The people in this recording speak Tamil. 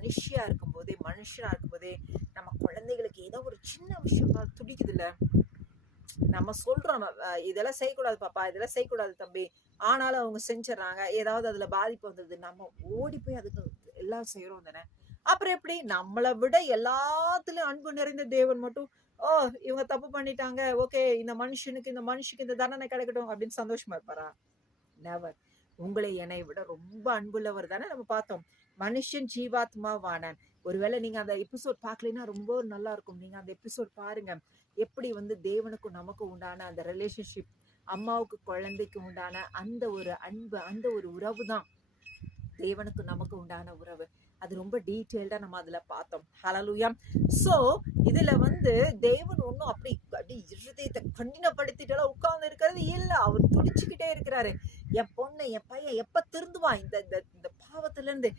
மனுஷனா இருக்கும்போதே நம்ம குழந்தைகளுக்கு ஏதோ ஒரு சின்ன விஷயம் துடிக்குது இல்ல, நம்ம சொல்றோம் இதெல்லாம் செய்யக்கூடாது பாப்பா, இதெல்லாம் செய்யக்கூடாது தம்பி, ஆனாலும் அவங்க செஞ்சிடறாங்க. ஏதாவது அதுல பாதிப்பு வந்தது, நம்ம ஓடி போய் அதுக்கு எல்லாம் செய்யறோம் தானே. அப்புறம் எப்படி நம்மளை விட எல்லாத்துலயும் அன்பு நிறைந்த தேவன் மட்டும், ஓ இவங்க தப்பு பண்ணிட்டாங்க, ஓகே இந்த மனுஷனுக்கு இந்த தண்டனை கிடைக்கட்டும் அப்படின்னு சந்தோஷமா இருப்பாரா? நெவர். உங்களை என்னை விட ரொம்ப அன்புள்ளவர் தானே நம்ம பார்த்தோம். மனுஷன் ஜீவாத்மாவானான். ஒருவேளை நீங்க அந்த எபிசோட் பார்க்கலைன்னா ரொம்ப நல்லா இருக்கும். நீங்க அந்த எபிசோட் பாருங்க. எப்படி வந்து தேவனுக்கும் நமக்கும் உண்டான அந்த ரிலேஷன்ஷிப், அம்மாவுக்கு குழந்தைக்கு உண்டான அந்த ஒரு அன்பு, அந்த ஒரு உறவு தான் தேவனுக்கு நமக்கு உண்டான உறவு. அது ரொம்ப டீட்டெயில்டா நம்ம அதுல பார்த்தோம். ஹalleluya. சோ இதுல வந்து தேவன் ஒன்னும் அப்படி இருதயத்தை கடினப்படுத்திட்டு உட்கார்ந்து இருக்கிறது இல்ல. அவர் துடிச்சுக்கிட்டே இருக்கிறாரு. என் பொண்ணு என் பையன் எப்ப திருந்துவான் இந்த இந்த பாவத்துல இருந்து,